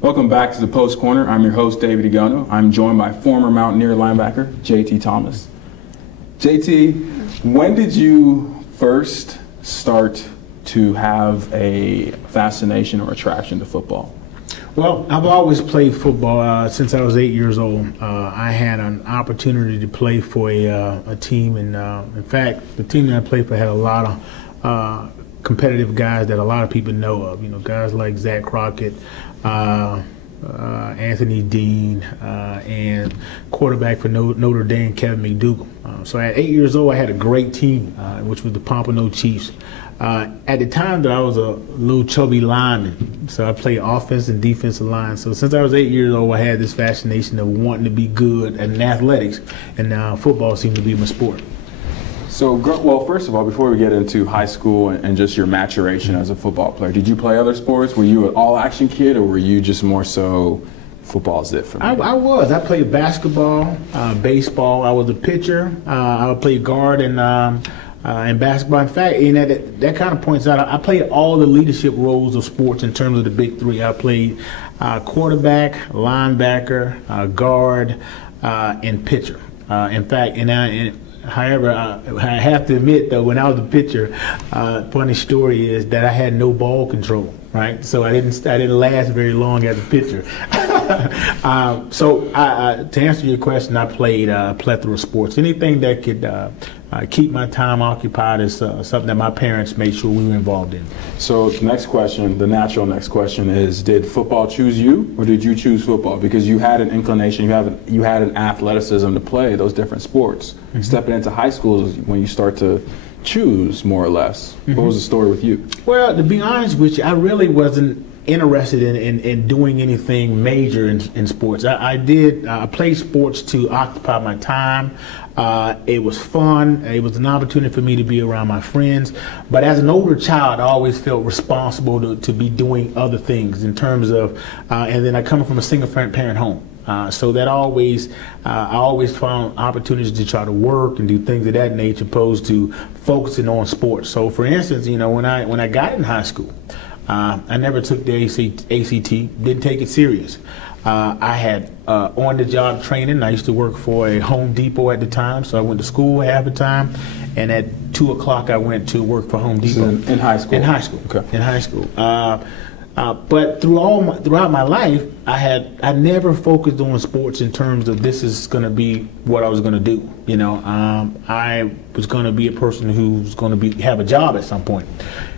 Welcome back to the Post Corner. I'm your host, David Igono. I'm joined by former Mountaineer linebacker, JT Thomas. JT, when did you first start to have a fascination or attraction to football? Well, I've always played football since I was 8 years old. I had an opportunity to play for a team, and in fact, the team that I played for had a lot of competitive guys that a lot of people know of. You know, guys like Zach Crockett, Anthony Dean, and quarterback for Notre Dame, Kevin McDougal. So at 8 years old, I had a great team, which was the Pompano Chiefs. At the time that I was a little chubby lineman, so I played offense and defensive line. So since I was 8 years old, I had this fascination of wanting to be good at athletics, and football seemed to be my sport. So, well, first of all, before we get into high school and just your maturation as a football player, did you play other sports? Were you an all-action kid, or were you just more so football's it for me? I was. I played basketball, baseball. I was a pitcher. I would play guard and basketball. In fact, that kind of points out, I played all the leadership roles of sports in terms of the big three. I played quarterback, linebacker, guard, and pitcher. In fact, however, I have to admit, though, when I was a pitcher, funny story is that I had no ball control, right? So I didn't last very long as a pitcher. To answer your question, I played a plethora of sports. Anything that could keep my time occupied is something that my parents made sure we were involved in. So the next question, the natural next question is, did football choose you, or did you choose football? Because you had an inclination, you had an athleticism to play those different sports. Mm-hmm. Stepping into high school is when you start to choose, more or less. Mm-hmm. What was the story with you? Well, to be honest with you, I really wasn't interested in doing anything major in sports. I played sports to occupy my time. It was fun. It was an opportunity for me to be around my friends. But as an older child, I always felt responsible to be doing other things in terms of, and then I come from a single parent home. So that I always found opportunities to try to work and do things of that nature, opposed to focusing on sports. So for instance, you know, when I got in high school, I never took the ACT, didn't take it serious. I had on-the-job training. I used to work for a Home Depot at the time, so I went to school half the time, and at 2 o'clock I went to work for Home Depot. In high school? In high school. Okay. In high school. But throughout my life, I never focused on sports in terms of this is going to be what I was going to do. You know, I was going to be a person who's going to have a job at some point.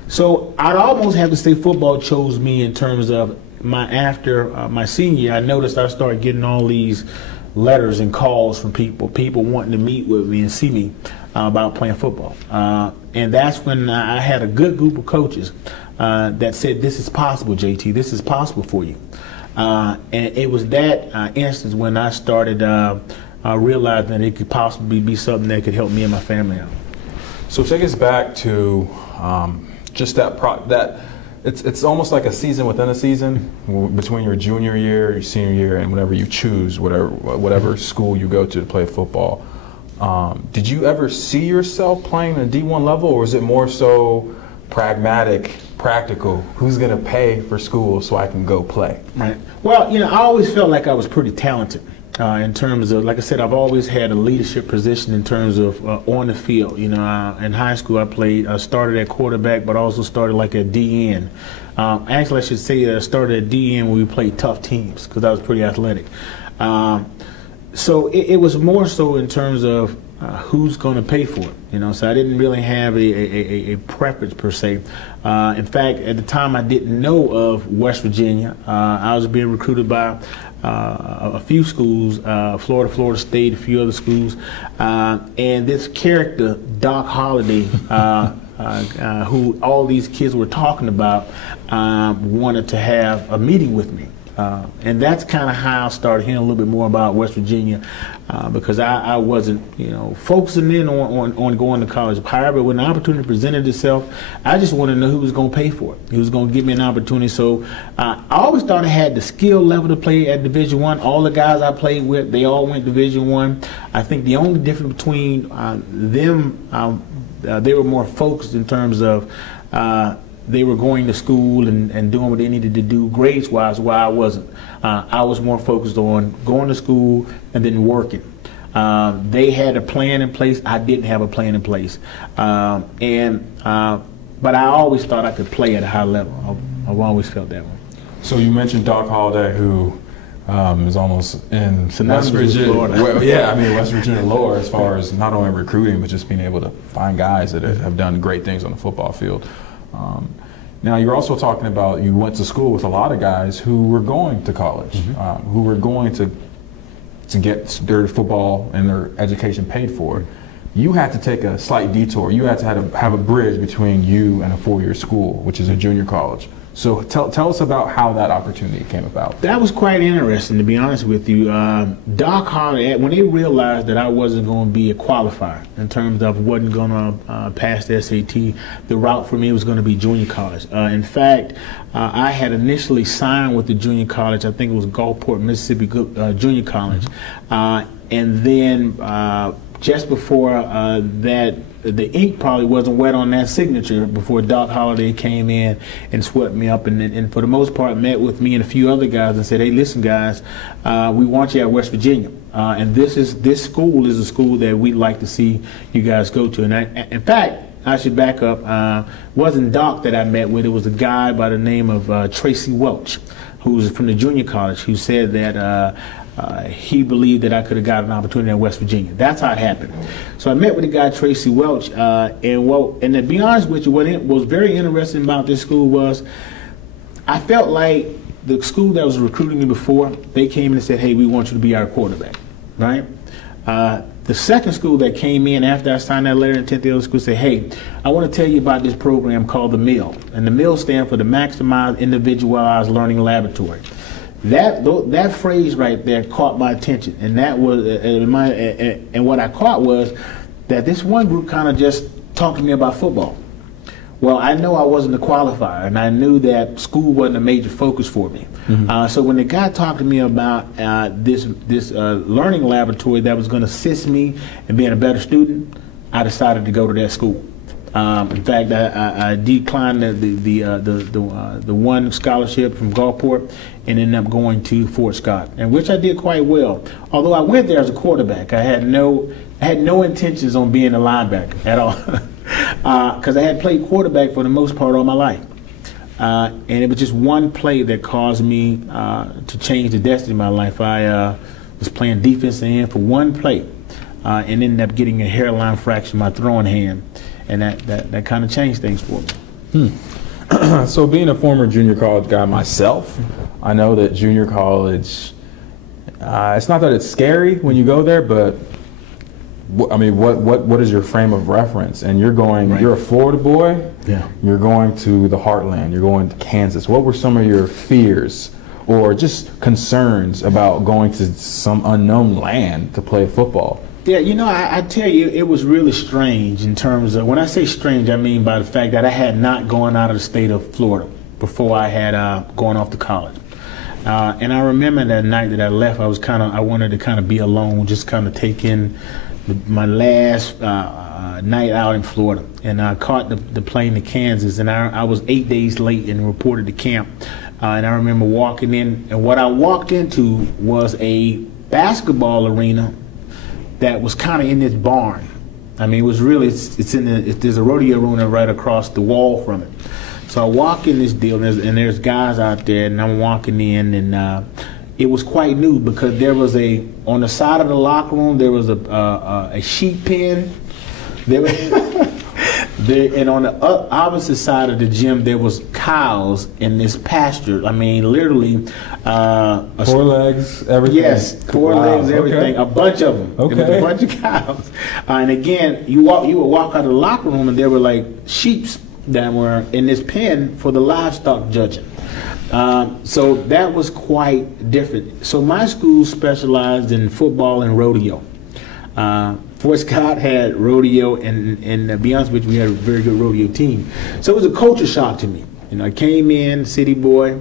So I'd almost have to say football chose me in terms of after my senior year. I noticed I started getting all these letters and calls from people wanting to meet with me and see me about playing football. And that's when I had a good group of coaches that said, this is possible, JT, this is possible for you. And it was that instance when I started realizing that it could possibly be something that could help me and my family out. So take us back to just that it's almost like a season within a season between your junior year, your senior year, and whenever you choose whatever school you go to play football. Did you ever see yourself playing at D1 level, or is it more so pragmatic, practical? Who's going to pay for school so I can go play? Right. Well, you know, I always felt like I was pretty talented. In terms of, like I said, I've always had a leadership position in terms of on the field. You know, in high school I started at quarterback, but also started like at DN. Actually, I should say I started at DN when we played tough teams because I was pretty athletic. So it was more so in terms of who's going to pay for it. You know, so I didn't really have a preference per se. In fact, at the time I didn't know of West Virginia. I was being recruited by a few schools, Florida State, a few other schools, and this character, Doc Holliday, who all these kids were talking about, wanted to have a meeting with me. And that's kind of how I started hearing a little bit more about West Virginia, because I wasn't, you know, focusing in on going to college. However, when the opportunity presented itself, I just wanted to know who was going to pay for it, who was going to give me an opportunity. So I always thought I had the skill level to play at Division I. All the guys I played with, they all went Division I. I think the only difference between them, they were more focused in terms of they were going to school and doing what they needed to do grades-wise, while I wasn't. I was more focused on going to school and then working. They had a plan in place. I didn't have a plan in place. But I always thought I could play at a high level. I've always felt that way. So you mentioned Doc Holliday, who is almost in West Virginia. Well, yeah, I mean, West Virginia lore as far as not only recruiting, but just being able to find guys that have done great things on the football field. Now, you're also talking about you went to school with a lot of guys who were going to college, who were going to get their football and their education paid for. You had to take a slight detour. You had to have a bridge between you and a four-year school, which is a junior college. So tell us about how that opportunity came about. That was quite interesting, to be honest with you. Doc Holliday, when they realized that I wasn't going to be a qualifier in terms of wasn't going to pass the SAT, the route for me was going to be junior college. In fact, I had initially signed with the junior college. I think it was Gulfport, Mississippi Junior College. And then just before that, the ink probably wasn't wet on that signature before Doc Holliday came in and swept me up, and for the most part met with me and a few other guys and said, "Hey, listen, guys, we want you at West Virginia, and this school is a school that we'd like to see you guys go to." And in fact, I should back up. It wasn't Doc that I met with. It was a guy by the name of Tracy Welch, who was from the junior college, who said that he believed that I could have got an opportunity at West Virginia. That's how it happened. So I met with the guy Tracy Welch, and to be honest with you, what was very interesting about this school was I felt like the school that was recruiting me before, they came in and said, "Hey, we want you to be our quarterback," right? The second school that came in after I signed that letter in 10th year school said, "Hey, I want to tell you about this program called the MIL," and the MIL stands for the Maximized Individualized Learning Laboratory. That phrase right there caught my attention, and that was and what I caught was that this one group kind of just talked to me about football. Well, I know I wasn't a qualifier, and I knew that school wasn't a major focus for me. So when the guy talked to me about this learning laboratory that was going to assist me in being a better student, I decided to go to that school. In fact, I declined the one scholarship from Gulfport and ended up going to Fort Scott, and which I did quite well. Although I went there as a quarterback, I had no intentions on being a linebacker at all, because I had played quarterback for the most part all my life. And it was just one play that caused me to change the destiny of my life. I was playing defensive end for one play and ended up getting a hairline fracture in my throwing hand. And that kind of changed things for me. So being a former junior college guy myself, I know that junior college, it's not that it's scary when you go there, but I mean, what is your frame of reference? And you're going, right. You're a Florida boy, yeah. You're going to the heartland, you're going to Kansas. What were some of your fears or just concerns about going to some unknown land to play football? Yeah, you know, I tell you, it was really strange in terms of, when I say strange, I mean by the fact that I had not gone out of the state of Florida before I had gone off to college. And I remember that night that I left, I wanted to kind of be alone, just kind of take in my last night out in Florida. And I caught the plane to Kansas, and I was 8 days late and reported to camp. And I remember walking in, and what I walked into was a basketball arena that was kind of in this barn. I mean, it was really, there's a rodeo arena right across the wall from it. So I walk in this deal, and there's guys out there, and I'm walking in, and it was quite new because there was on the side of the locker room, there was a sheep pen. And on the opposite side of the gym, there was cows in this pasture. I mean, literally. 4 legs, everything? Yes, 4 legs, everything. Okay. A bunch of them. Okay. There was a bunch of cows. And again, you would walk out of the locker room, and there were like sheeps that were in this pen for the livestock judging. So that was quite different. So my school specialized in football and rodeo. Fort Scott had rodeo, and to be honest with you, we had a very good rodeo team. So it was a culture shock to me. You know, I came in, city boy.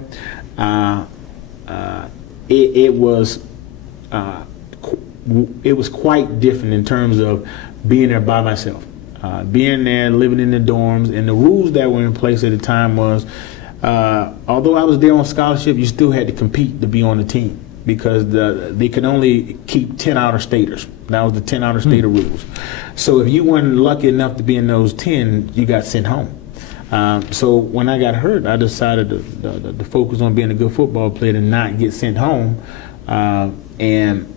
It was quite different in terms of being there by myself. being there, living in the dorms, and the rules that were in place at the time was, although I was there on scholarship, you still had to compete to be on the team because they could only keep 10 outer-staters. That was the 10 outer-stater rules. So if you weren't lucky enough to be in those 10, you got sent home. So when I got hurt, I decided to focus on being a good football player and not get sent home. And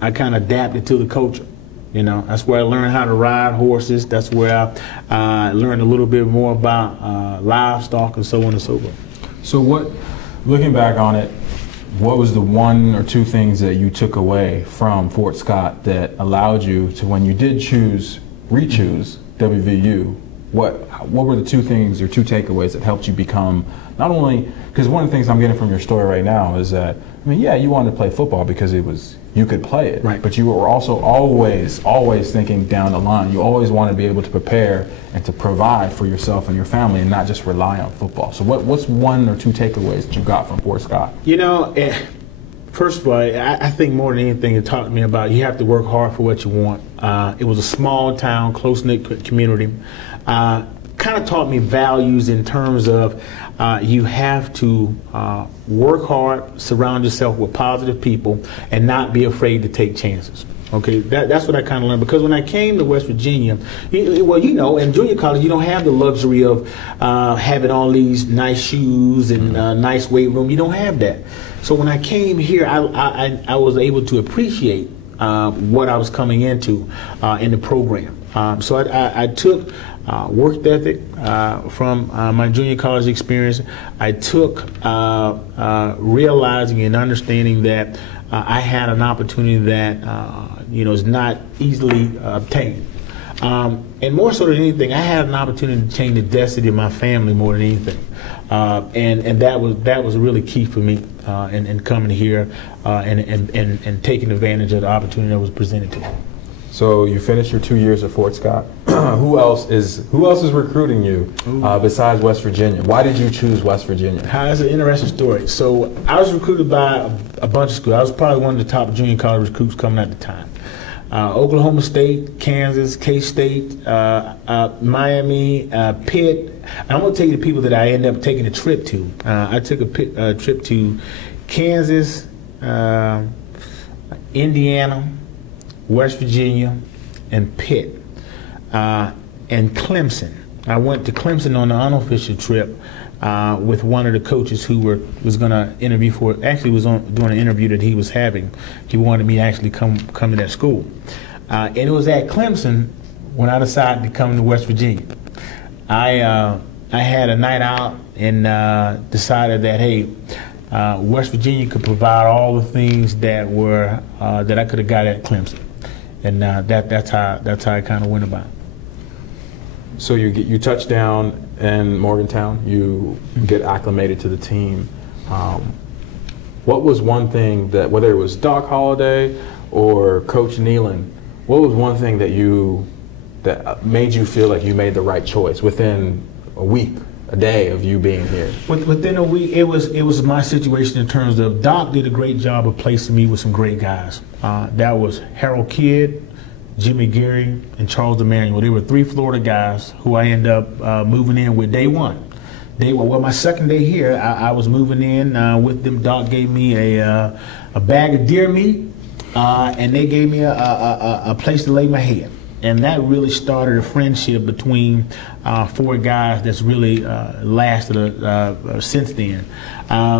I kind of adapted to the culture. You know, that's where I learned how to ride horses. That's where I learned a little bit more about livestock and so on and so forth. So what, looking back on it, what was the one or two things that you took away from Fort Scott that allowed you to, when you did re-choose WVU, what were the two things or two takeaways that helped you become, not only, because one of the things I'm getting from your story right now is that, I mean, yeah, you wanted to play football because you could play it, right. But you were also always thinking down the line. You always want to be able to prepare and to provide for yourself and your family and not just rely on football. So what's one or two takeaways that you got from Fort Scott? You know, first of all, I think more than anything it taught me about you have to work hard for what you want. It was a small town, close-knit community. Kind of taught me values in terms of you have to work hard, surround yourself with positive people, and not be afraid to take chances. Okay, that's what I kind of learned, because when I came to West Virginia, well, you know, in junior college, you don't have the luxury of having all these nice shoes and nice weight room. You don't have that. So when I came here, I was able to appreciate what I was coming into in the program. So I took work ethic from my junior college experience. I took realizing and understanding that I had an opportunity that you know, is not easily obtained. And more so than anything, I had an opportunity to change the destiny of my family more than anything. And that was really key for me in coming here and taking advantage of the opportunity that was presented to me. So you finished your 2 years at Fort Scott. Who else is recruiting you besides West Virginia? Why did you choose West Virginia? That's an interesting story. So I was recruited by a bunch of schools. I was probably one of the top junior college recruits coming at the time. Oklahoma State, Kansas, K-State, Miami, Pitt. And I'm going to tell you the people that I ended up taking a trip to. I took a trip to Kansas, Indiana, West Virginia, and Pitt, and Clemson. I went to Clemson on an unofficial trip with one of the coaches who was going to interview for. Actually, was doing an interview that he was having. He wanted me to actually come to that school, and it was at Clemson when I decided to come to West Virginia. I had a night out and decided that, hey, West Virginia could provide all the things that were that I could have got at Clemson. And that's how I kind of went about it. So you touch down in Morgantown. You get acclimated to the team. What was one thing that, whether it was Doc Holliday or Coach Nealon, what was one thing that made you feel like you made the right choice within a week, a day of you being here? Within a week, it was my situation in terms of Doc did a great job of placing me with some great guys. That was Harold Kidd, Jimmy Geary, and Charles Emmanuel. They were three Florida guys who I ended up moving in with day one. Well, my second day here, I was moving in with them. Doc gave me a bag of deer meat, and they gave me a place to lay my head. And that really started a friendship between four guys that's really lasted since then.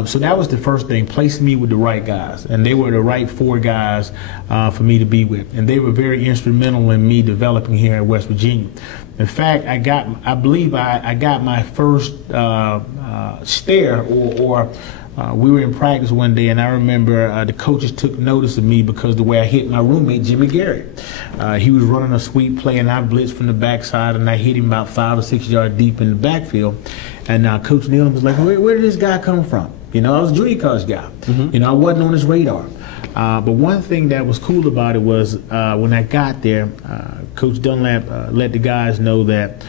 So that was the first thing, placing me with the right guys. And they were the right four guys for me to be with. And they were very instrumental in me developing here in West Virginia. In fact, I believe I got my first stare or we were in practice one day, and I remember the coaches took notice of me because the way I hit my roommate, Jimmy Geary. He was running a sweep play, and I blitzed from the backside, and I hit him about 5 or 6 yards deep in the backfield. And Coach Nealon was like, where did this guy come from? You know, I was a junior college guy. You know, I wasn't on his radar. But one thing that was cool about it was when I got there, Coach Dunlap let the guys know that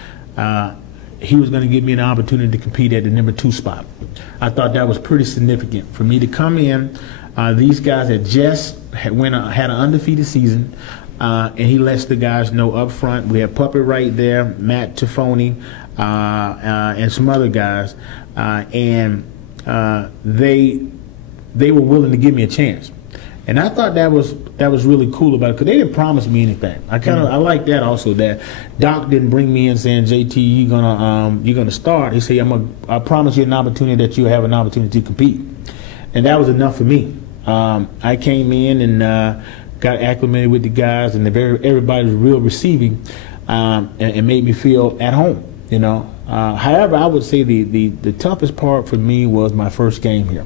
he was going to give me an opportunity to compete at the number 2 spot. I thought that was pretty significant for me to come in. These guys had just had an undefeated season. and he lets the guys know up front. We had Puppet right there, Matt Tafoni, and some other guys, and they were willing to give me a chance. And I thought that was really cool about it, because they didn't promise me anything. I like that also, that Doc didn't bring me in saying, JT, you're gonna start. He said, I promise you an opportunity that you have an opportunity to compete, and that was enough for me. I came in and got acclimated with the guys, and everybody was real receiving, and made me feel at home. However, I would say the toughest part for me was my first game here.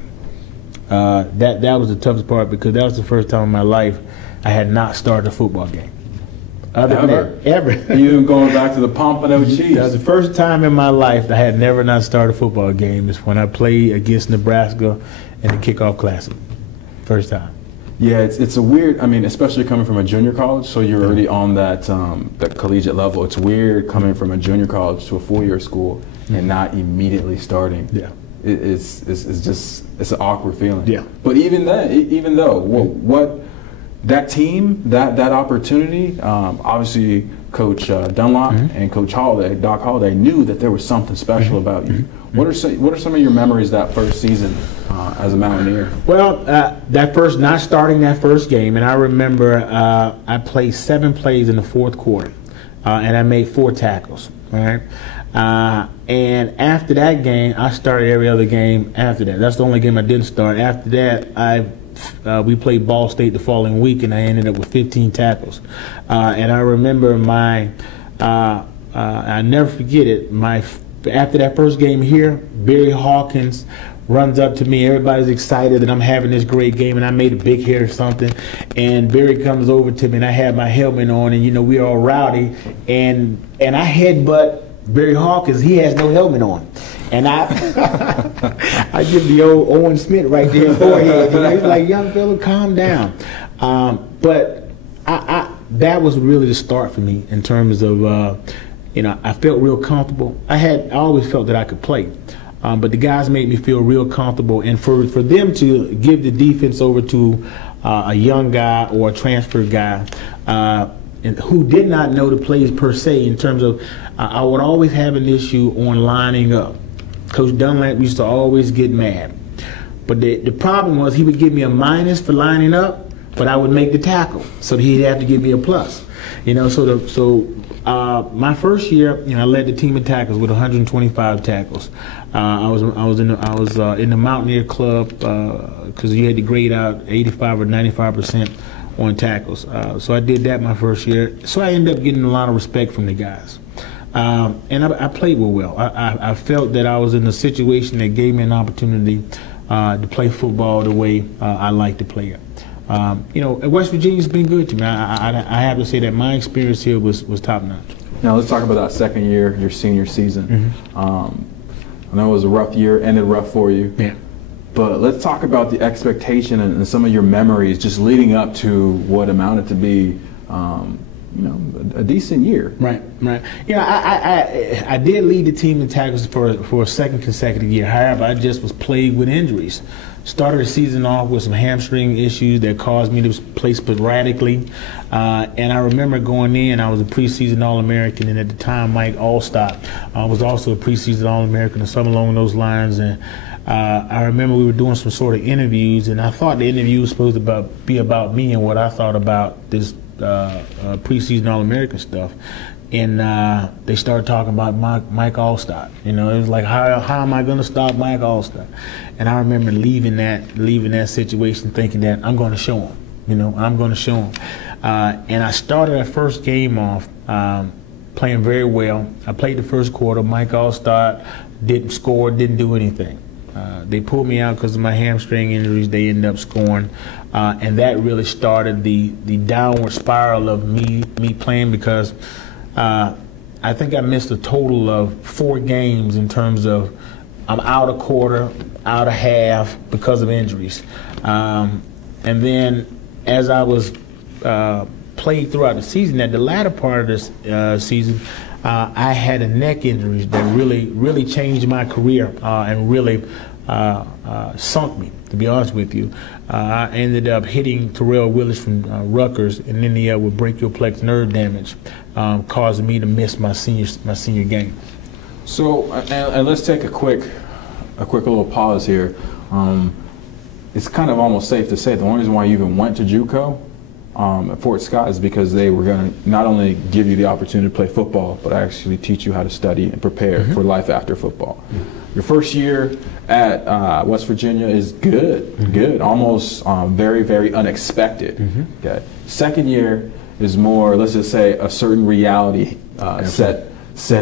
That was the toughest part, because that was the first time in my life I had not started a football game. Ever. You going back to the Pompano Chiefs. That was the first time in my life that I had never not started a football game, is when I played against Nebraska in the kickoff classic. First time. Yeah, it's a weird, especially coming from a junior college, so you're already on that collegiate level. It's weird coming from a junior college to a four-year school and not immediately starting. Yeah. It's an awkward feeling. Yeah. But even though what that team, that opportunity, obviously Coach Dunlop and Coach Doc Holliday, knew that there was something special about you. What are some of your memories that first season as a Mountaineer? Well, not starting that first game, and I remember I played 7 plays in the fourth quarter, and I made 4 tackles. Right. And after that game, I started every other game after that. That's the only game I didn't start. After that, we played Ball State the following week, and I ended up with 15 tackles. And I remember I never forget it, after that first game here, Barry Hawkins runs up to me. Everybody's excited that I'm having this great game, and I made a big hit or something. And Barry comes over to me, and I had my helmet on, and we're all rowdy, and I headbutt Barry Hawkins. He has no helmet on, and I give the old Owen Smith right there in the forehead. He's like, "Young fella, calm down." But that was really the start for me in terms of I felt real comfortable. I always felt that I could play. But the guys made me feel real comfortable, and for them to give the defense over to a young guy or a transfer guy who did not know the plays per se, in terms of I would always have an issue on lining up. Coach Dunlap used to always get mad. But the problem was, he would give me a minus for lining up, but I would make the tackle, so he'd have to give me a plus. My first year, I led the team in tackles with 125 tackles. I was in the Mountaineer Club because you had to grade out 85 or 95% on tackles. So I did that my first year. So I ended up getting a lot of respect from the guys. And I played well. I felt that I was in a situation that gave me an opportunity to play football the way I like to play it. West Virginia's been good to me. I have to say that my experience here was top notch. Now let's talk about that second year, your senior season. I know it was a rough year, ended rough for you. Yeah. But let's talk about the expectation and some of your memories just leading up to what amounted to be, a decent year. Right. I did lead the team in tackles for a second consecutive year. However, I just was plagued with injuries. Started the season off with some hamstring issues that caused me to play sporadically. And I remember going in, I was a preseason All-American, and at the time Mike Allstott was also a preseason All-American or something along those lines. And I remember we were doing some sort of interviews, and I thought the interview was supposed to be about me and what I thought about this preseason All-American stuff. And they started talking about Mike Allstott. It was like, how am I going to stop Mike Allstott? And I remember leaving that situation thinking that I'm going to show him. I'm going to show him. And I started that first game off playing very well. I played the first quarter. Mike Allstott didn't score, didn't do anything. They pulled me out because of my hamstring injuries. They ended up scoring. And that really started the downward spiral of me playing, because I think I missed a total of 4 games in terms of I'm out a quarter, out a half because of injuries. And then as I was played throughout the season, at the latter part of this season, I had a neck injury that really changed my career and really sunk me, to be honest with you. I ended up hitting Terrell Willis from Rutgers and ended up with brachioplex nerve damage, causing me to miss my senior game. So, and let's take a quick little pause here. It's kind of almost safe to say the only reason why you even went to JUCO at Fort Scott is because they were going to not only give you the opportunity to play football, but actually teach you how to study and prepare for life after football. Your first year at West Virginia is good, almost very, very unexpected. Okay. Second year is more, let's just say, a certain reality set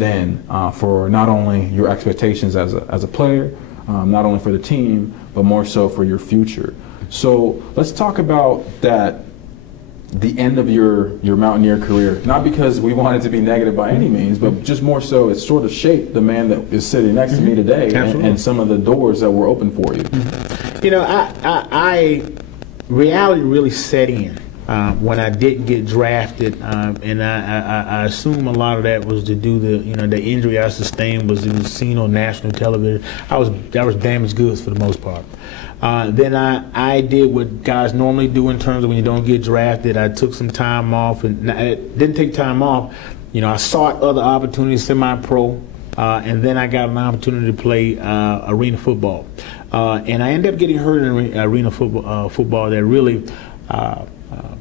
in for not only your expectations as a player, not only for the team, but more so for your future. So let's talk about that. The end of your Mountaineer career, not because we want it to be negative by any means, but just more so it's sort of shaped the man that is sitting next to me today and some of the doors that were open for you. You know, I reality really set in when I didn't get drafted, and I assume a lot of that was to do the injury I sustained was seen on national television. That was damaged goods for the most part. Then I did what guys normally do in terms of when you don't get drafted. I took some time off, and I didn't take time off. You know, I sought other opportunities, semi-pro, and then I got an opportunity to play arena football. And I ended up getting hurt in arena football that really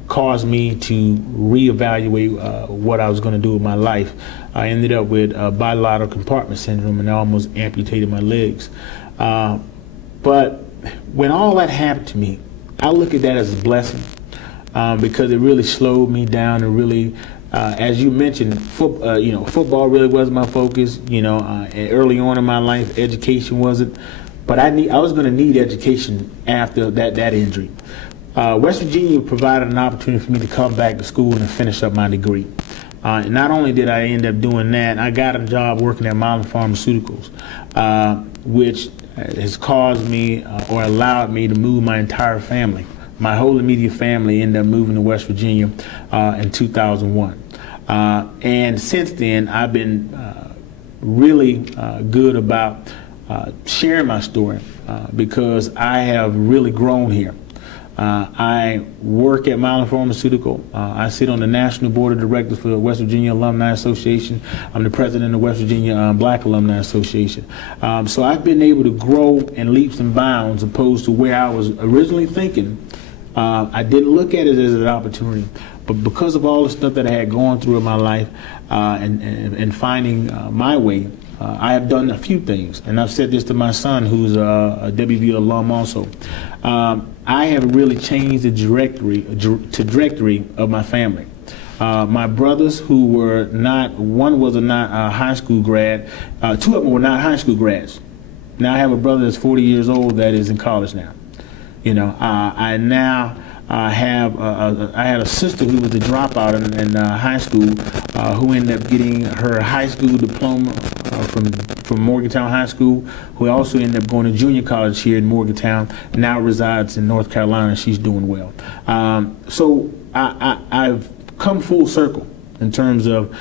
caused me to reevaluate what I was going to do with my life. I ended up with bilateral compartment syndrome and I almost amputated my legs. But when all that happened to me, I look at that as a blessing because it really slowed me down and really, as you mentioned, football really was my focus. Early on in my life, education wasn't, but I was going to need education after that injury. West Virginia provided an opportunity for me to come back to school and finish up my degree. And not only did I end up doing that, I got a job working at Mylan Pharmaceuticals, which has caused me or allowed me to move my entire family. My whole immediate family ended up moving to West Virginia in 2001. And since then, I've been really good about sharing my story because I have really grown here. I work at Mylan Pharmaceutical. I sit on the National Board of Directors for the West Virginia Alumni Association. I'm the president of West Virginia Black Alumni Association. So I've been able to grow in leaps and bounds opposed to where I was originally thinking. I didn't look at it as an opportunity, but because of all the stuff that I had gone through in my life and finding my way, I have done a few things, and I've said this to my son, who's a WVU alum also. I have really changed the trajectory of my family. My brothers, who were not, one was a high school grad, two of them were not high school grads. Now I have a brother that's 40 years old that is in college now. I now I had a sister who was a dropout in high school, who ended up getting her high school diploma from Morgantown High School, who also ended up going to junior college here in Morgantown, now resides in North Carolina. She's doing well. So I've come full circle in terms of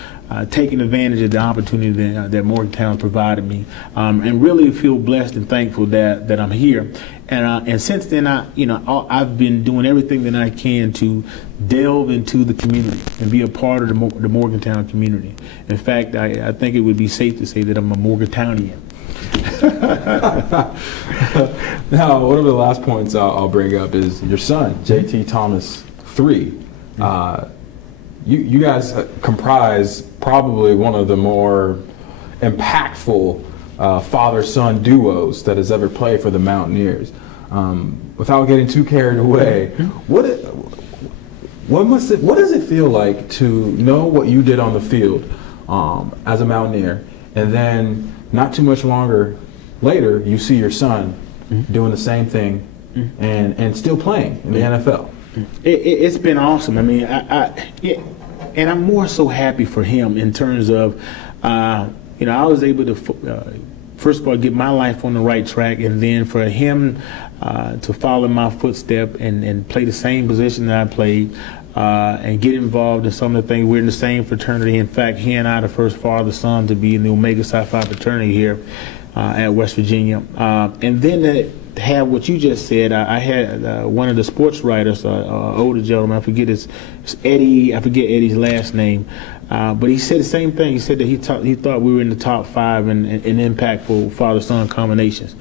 taking advantage of the opportunity that Morgantown provided me, and really feel blessed and thankful that I'm here. And since then, I've been doing everything that I can to delve into the community and be a part of the Morgantown community. In fact, I think it would be safe to say that I'm a Morgantownian. Now, one of the last points I'll bring up is your son, JT Thomas III. You guys comprise probably one of the more impactful father-son duos that has ever played for the Mountaineers. Without getting too carried away, what does it feel like to know what you did on the field as a Mountaineer, and then not too much longer later you see your son doing the same thing and still playing in the NFL? It's been awesome. I mean, and I'm more so happy for him in terms of, I was able to, first of all, get my life on the right track, and then for him to follow my footstep and play the same position that I played, and get involved in some of the things. We're in the same fraternity. In fact, he and I are the first father-son to be in the Omega Psi Phi fraternity here at West Virginia. And then to have what you just said. I had one of the sports writers, older gentleman, I forget it's Eddie, I forget Eddie's last name, but he said the same thing. He said that he thought we were in the top 5 in impactful father-son combinations.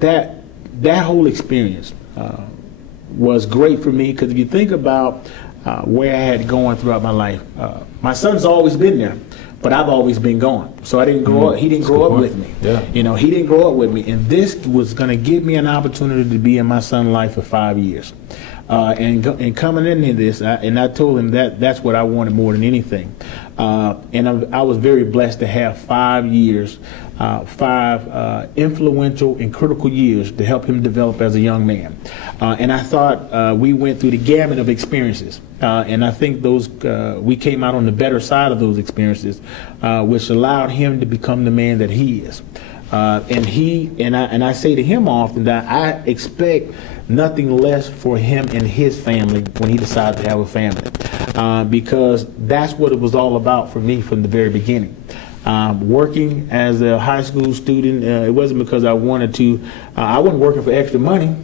That whole experience was great for me, because if you think about where I had gone throughout my life, my son's always been there, but I've always been gone. So I didn't grow up. He didn't grow up with me. Yeah. You know, he didn't grow up with me, and this was going to give me an opportunity to be in my son's life for 5 years. And coming into this, I told him that's what I wanted more than anything. And I was very blessed to have 5 years, 5 influential and critical years to help him develop as a young man. And I thought we went through the gamut of experiences. And I think we came out on the better side of those experiences, which allowed him to become the man that he is. And I say to him often that I expect nothing less for him and his family when he decides to have a family, because that's what it was all about for me from the very beginning. Working as a high school student, it wasn't because I wanted to. I wasn't working for extra money.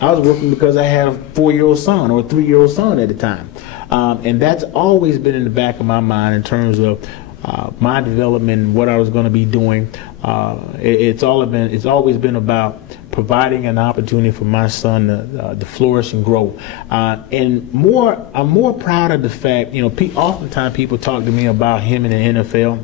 I was working because I had a 4-year-old son or a 3-year-old son at the time. And that's always been in the back of my mind in terms of my development and what I was going to be doing. It's always been about providing an opportunity for my son to flourish and grow. I'm more proud of the fact, oftentimes people talk to me about him in the NFL.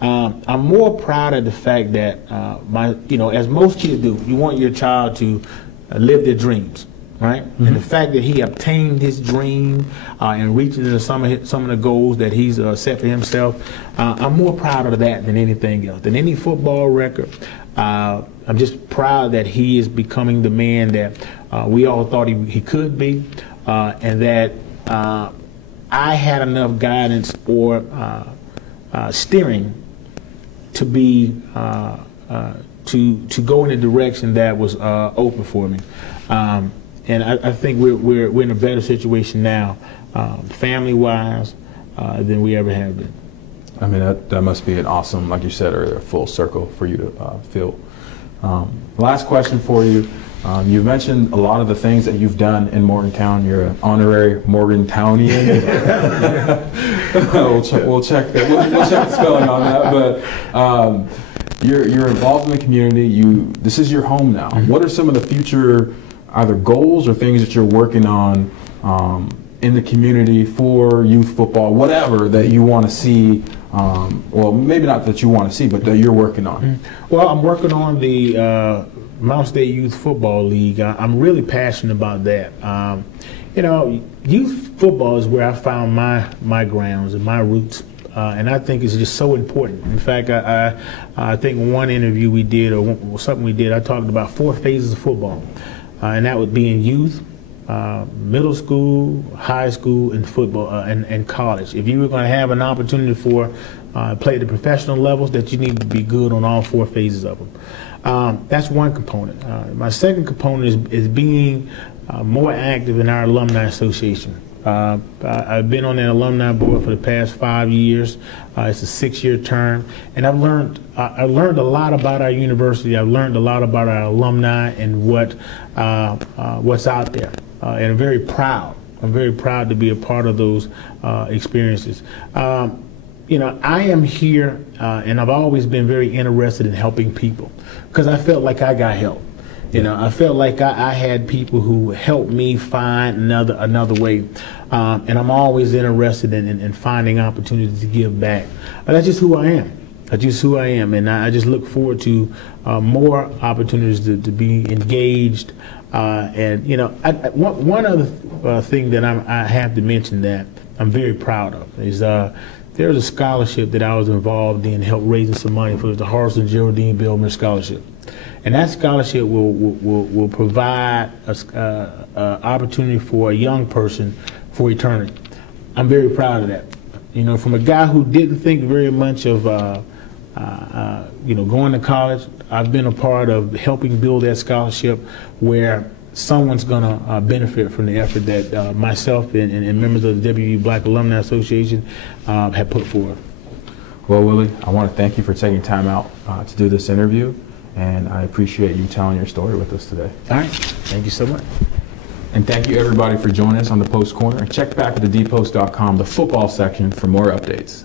I'm more proud of the fact that as most kids do, you want your child to live their dreams, right? Mm-hmm. And the fact that he obtained his dream and reached into some of the goals that he's set for himself, I'm more proud of that than anything else, than any football record. I'm just proud that he is becoming the man that we all thought he could be, and that I had enough guidance or steering to be to go in a direction that was open for me. And I think we're in a better situation now, family-wise, than we ever have been. I mean, that must be an awesome, like you said earlier, full circle for you to feel. Last question for you. You mentioned a lot of the things that you've done in Morgantown. You're an honorary Morgantownian. we'll check the spelling on that. But you're involved in the community. This is your home now. Mm-hmm. What are some of the future either goals or things that you're working on in the community for youth football, whatever that you want to see? Well, maybe not that you want to see, but that you're working on. Mm-hmm. Well, I'm working on the Mount State Youth Football League. I'm really passionate about that. Youth football is where I found my grounds and my roots, and I think it's just so important. In fact, I think one interview we did or something we did, I talked about 4 phases of football, and that would be in youth, middle school, high school, and football and college. If you were going to have an opportunity for play at the professional levels, that you need to be good on all 4 phases of them. That's one component. My second component is being more active in our alumni association. I've been on that alumni board for the past 5 years. It's a 6-year term, and I've learned a lot about our university. I've learned a lot about our alumni and what's out there. And I'm very proud. I'm very proud to be a part of those experiences. I am here, and I've always been very interested in helping people because I felt like I got help. I felt like I had people who helped me find another way, and I'm always interested in finding opportunities to give back. That's just who I am. That's just who I am, and I just look forward to more opportunities to be engaged. One other thing that I have to mention that I'm very proud of is there's a scholarship that I was involved in, helped raising some money for the Horace and Geraldine Billman Scholarship. And that scholarship will provide an opportunity for a young person for eternity. I'm very proud of that. From a guy who didn't think very much of going to college, I've been a part of helping build that scholarship where someone's going to benefit from the effort that myself and members of the WVU Black Alumni Association have put forward. Well, Willie, I want to thank you for taking time out to do this interview. and I appreciate you telling your story with us today. All right. Thank you so much. And thank you everybody for joining us on the Post Corner. And check back at thedpost.com, the football section, for more updates.